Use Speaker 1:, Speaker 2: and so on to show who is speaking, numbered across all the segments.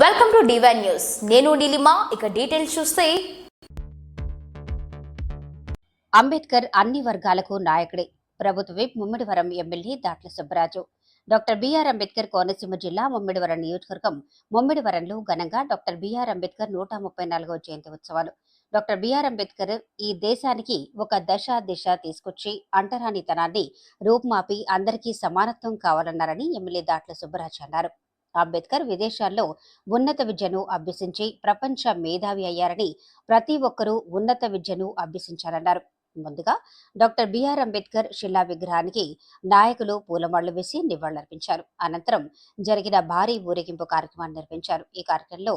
Speaker 1: Welcome to divine news నేను నీలిమా ఇక details చూస్తే.
Speaker 2: అంబేద్కర్ అన్ని వర్గాలకు నాయకుడే. ప్రభుత్వ whip Mummidivaram MLA Datla Subbaraju. Doctor B R Ambedkar Konaseema జిల్లా ముమ్మిడివరం నియోజకవర్గం ముమ్మిడివరంలో ఘనంగా డాక్టర్ బిఆర్ అంబేద్కర్ నూట ముప్పై నాలుగవ జయంతి ఉత్సవాలు. డాక్టర్ బిఆర్ అంబేద్కర్ ఈ దేశానికి ఒక దశ దిశ తీసుకొచ్చి అంటరానితనాన్ని రూపుమాపి అందరికీ సమానత్వం కావాలన్నారని ఎమ్మెల్యే దాట్ల సుబ్బరాజు అన్నారు. అంబేద్కర్ విదేశాల్లో ఉన్నత విద్యను అభ్యసించి ప్రపంచ మేధావి అయ్యారని ప్రతి ఒక్కరూ ఉన్నత విద్యను అభ్యసించారన్నారు. ముందుగా డాక్టర్ బిఆర్ అంబేద్కర్ శిలా విగ్రహానికి నాయకులు పూలమాళ్ళు వేసి నివాళులర్పించారు. అనంతరం జరిగిన భారీ ఊరేగింపు కార్యక్రమాన్ని నిర్వహించారు. ఈ కార్యక్రమంలో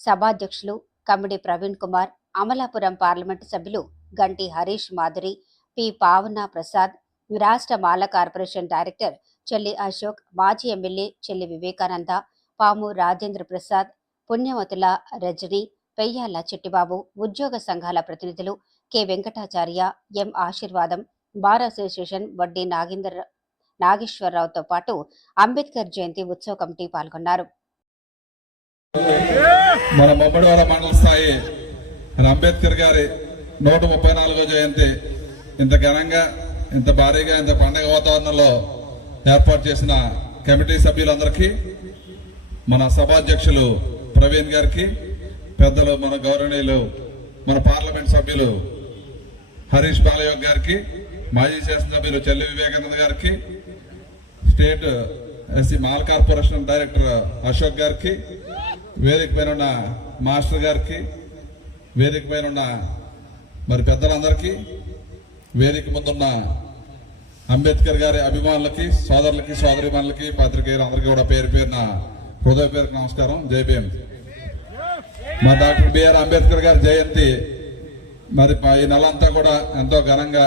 Speaker 2: సభాధ్యక్షులు కమిడి ప్రవీణ్ కుమార్ అమలాపురం పార్లమెంటు సభ్యులు గంటి హరీష్ మాధురి పి. పావన ప్రసాద్ రాష్ట్ర మాల కార్పొరేషన్ డైరెక్టర్ చెల్లి అశోక్ మాజీ ఎమ్మెల్యే చెల్లి వివేకానంద పాము రాజేంద్ర ప్రసాద్ పుణ్యవతుల రజని పెయ్యాల చెట్టిబాబు ఉద్యోగ సంఘాల ప్రతినిధులు కె. వెంకటాచార్య ఎం. ఆశీర్వాదం బార్ అసోసియేషన్ వడ్డీ నాగేందర్ నాగేశ్వరరావుతో పాటు అంబేద్కర్ జయంతి ఉత్సవ కమిటీ పాల్గొన్నారు.
Speaker 3: మన మొమ్మడివాల మండల స్థాయి అంబేద్కర్ గారి నూట ముప్పై నాలుగో జయంతి. ఇంత ఘనంగా ఇంత భారీగా ఇంత పండగ వాతావరణంలో ఏర్పాటు చేసిన కమిటీ సభ్యులందరికీ మన సభాధ్యక్షులు ప్రవీణ్ గారికి పెద్దలు మన గౌరవనీయులు మన పార్లమెంట్ సభ్యులు హరీష్ బాలయోగ్ గారికి మాజీ శాసనసభ్యులు చెల్లి వివేకానంద గారికి state SC Mala corporation director Ashok గారికి వేదిక పైన ఉన్న మాస్టర్ గారికి వేదిక పైన ఉన్న మరి పెద్దలందరికీ వేదిక ముందున్న అంబేద్కర్ గారి అభిమానులకి సోదరులకి సోదరిమానులకి పాత్రికేయులు అందరికీ కూడా పేరు పేరున హృదయ పేరుకు నమస్కారం. జై భీమ్. మా డాక్టర్ బిఆర్ అంబేద్కర్ గారి జయంతి మరి ఈ నెల అంతా కూడా ఎంతో ఘనంగా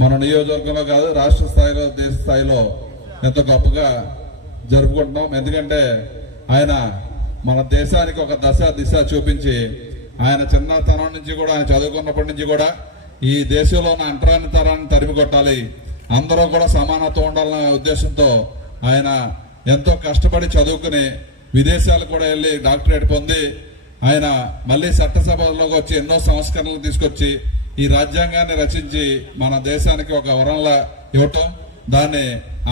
Speaker 3: మన నియోజకవర్గంలో కాదు రాష్ట్ర స్థాయిలో దేశ స్థాయిలో ఎంతో గొప్పగా జరుపుకుంటున్నాం. ఎందుకంటే ఆయన మన దేశానికి ఒక దశ దిశ చూపించి ఆయన చిన్నతనం నుంచి కూడా ఆయన చదువుకున్నప్పటి నుంచి కూడా ఈ దేశంలో ఉన్న అంటరాని తరాన్ని తరిమి కొట్టాలి అందరూ కూడా సమానత్వం ఉండాలనే ఉద్దేశంతో ఆయన ఎంతో కష్టపడి చదువుకుని విదేశాలకు కూడా వెళ్ళి డాక్టరేట్ పొంది ఆయన మళ్ళీ చట్టసభలోకి వచ్చి ఎన్నో సంస్కరణలు తీసుకొచ్చి ఈ రాజ్యాంగాన్ని రచించి మన దేశానికి ఒక వరంలా ఇవ్వటం దాన్ని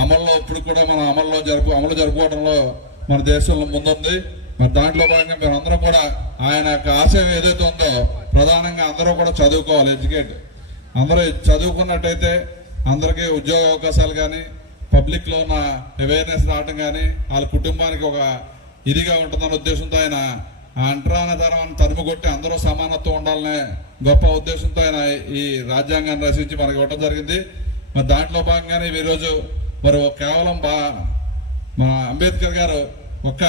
Speaker 3: అమల్లో ఇప్పుడు కూడా మనం అమల్లో జరుపు అమలు జరుపుకోవడంలో మన దేశంలో ముందుంది. మరి దాంట్లో భాగంగా మేము అందరం కూడా ఆయన యొక్క ఆశయం ఏదైతే ఉందో ప్రధానంగా అందరూ కూడా చదువుకోవాలి ఎడ్యుకేట్. అందరూ చదువుకున్నట్టయితే అందరికీ ఉద్యోగ అవకాశాలు కానీ పబ్లిక్లో ఉన్న అవేర్నెస్ రావటం కానీ వాళ్ళ కుటుంబానికి ఒక ఇదిగా ఉంటుందన్న ఉద్దేశంతో ఆయన ఆ అంటరానితనాన్ని తరిమి కొట్టి అందరూ సమానత్వం ఉండాలనే గొప్ప ఉద్దేశంతో ఆయన ఈ రాజ్యాంగాన్ని రచించి మనకి ఇవ్వడం జరిగింది. మరి దాంట్లో భాగంగానే ఈరోజు మరి కేవలం బా మా అంబేద్కర్ గారు ఒక్క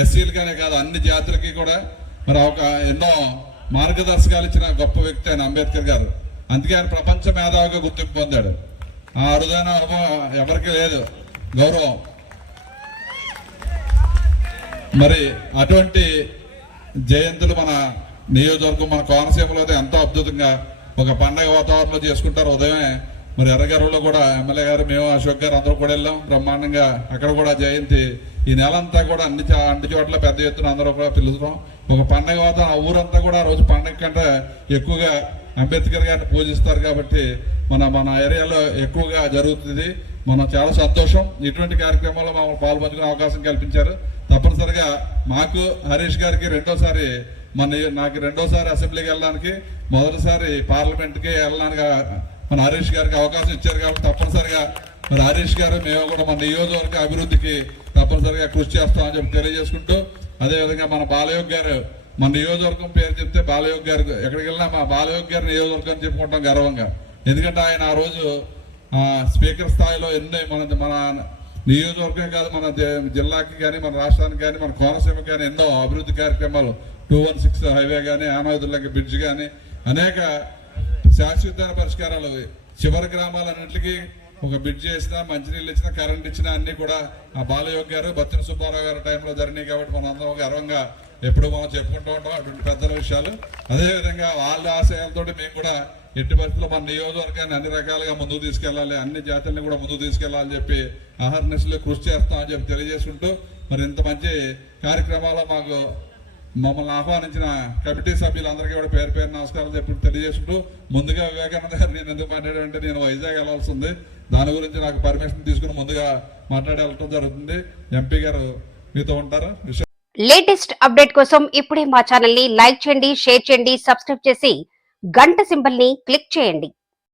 Speaker 3: ఎస్సీలకనే కాదు అన్ని జాతులకి కూడా మరి ఒక ఎన్నో మార్గదర్శకాలు ఇచ్చిన గొప్ప వ్యక్తి ఆయన అంబేద్కర్ గారు. అందుకే ఆయన ప్రపంచ మేధావిగా గుర్తింపు పొందాడు. ఆ అరుదైన అనుభవం ఎవరికి లేదు. గౌరవం. మరి అటువంటి జయంతులు మన నియోజకవర్గం మన కోనసీమలో అయితే ఎంతో అద్భుతంగా ఒక పండగ వాతావరణంలో చేసుకుంటారు. ఉదయమే మరి ఎర్రగర్రలో కూడా ఎమ్మెల్యే గారు మేము అశోక్ గారు అందరూ కూడా వెళ్ళాం. బ్రహ్మాండంగా అక్కడ కూడా జయంతి. ఈ నెల అంతా కూడా అన్ని అన్ని చోట్ల పెద్ద ఎత్తున అందరూ కూడా పిలుస్తాం. ఒక పండగ వాతావరణం ఆ ఊరంతా కూడా ఆ రోజు పండగ కంటే ఎక్కువగా అంబేద్కర్ గారిని పూజిస్తారు కాబట్టి మన మన ఏరియాలో ఎక్కువగా జరుగుతుంది. మనం చాలా సంతోషం. ఇటువంటి కార్యక్రమాల్లో మమ్మల్ని పాల్పంచుకునే అవకాశం కల్పించారు. తప్పనిసరిగా మాకు హరీష్ గారికి రెండోసారి మన నాకు రెండోసారి అసెంబ్లీకి వెళ్ళడానికి మొదటిసారి పార్లమెంట్కి వెళ్ళడానికి మన హరీష్ గారికి అవకాశం ఇచ్చారు కాబట్టి తప్పనిసరిగా మరి హరీష్ గారు మేము కూడా మన నియోజకవర్గ అభివృద్ధికి తప్పనిసరిగా కృషి చేస్తామని చెప్పి తెలియజేసుకుంటూ అదేవిధంగా మన బాలయోగ్ గారు మన నియోజకవర్గం పేరు చెప్తే బాలయోగ్ గారు ఎక్కడికి వెళ్ళినా మా బాలయోగ్ గారి నియోజకవర్గం అని చెప్పుకుంటాం గర్వంగా. ఎందుకంటే ఆయన ఆ రోజు ఆ, స్పీకర్ స్థాయిలో ఎన్నో మన మన నియోజకవర్గం కాదు మన జిల్లాకి కానీ మన రాష్ట్రానికి కానీ మన కోనసీమకి కానీ ఎన్నో అభివృద్ధి కార్యక్రమాలు. టూ వన్ సిక్స్ హైవే కానీ ఆనవదులకి బ్రిడ్జ్ కానీ అనేక శాశ్వత పరిష్కారాలు. చివరి గ్రామాలన్నింటికి ఒక బ్రిడ్జ్ చేసినా మంచినీళ్ళు ఇచ్చినా కరెంట్ ఇచ్చినా అన్ని కూడా ఆ బాలయోగ్ గారు బత్తిన సుబ్బారావు గారి టైంలో జరిగినాయి కాబట్టి మనం అందరం గర్వంగా ఎప్పుడు మనం చెప్పుకుంటూ ఉంటాం. అటువంటి పెద్దల విషయాలు. అదేవిధంగా వాళ్ళ ఆశయాలతో మేము కూడా ఎట్టి పరిస్థితుల్లో మన నియోజకవర్గాన్ని అన్ని రకాలుగా ముందుకు తీసుకెళ్ళాలి అన్ని జాతుల్ని కూడా ముందుకు తీసుకెళ్ళాలని చెప్పి అహర్నిశలు కృషి చేస్తామని చెప్పి తెలియజేసుకుంటూ మరి ఇంత మంచి కార్యక్రమాల్లో మాకు మమ్మల్ని ఆహ్వానించిన కమిటీ సభ్యులందరికీ కూడా పేరు పేరు నమస్కారాలు చెప్పి తెలియజేసుకుంటూ ముందుగా వివేకానంద గారు నేను ఎందుకు మాట్లాడానంటే నేను వైజాగ్ వెళ్ళాల్సి ఉంది. దాని గురించి నాకు పర్మిషన్ తీసుకుని ముందుగా మాట్లాడి వెళ్ళటం జరుగుతుంది. ఎంపీ గారు మీతో ఉంటారా?
Speaker 2: లేటెస్ట్ అప్డేట్ కోసం ఇప్పుడే మా ఛానల్ని లైక్ చేయండి షేర్ చేయండి సబ్స్క్రైబ్ చేసి గంట సింబల్ని క్లిక్ చేయండి.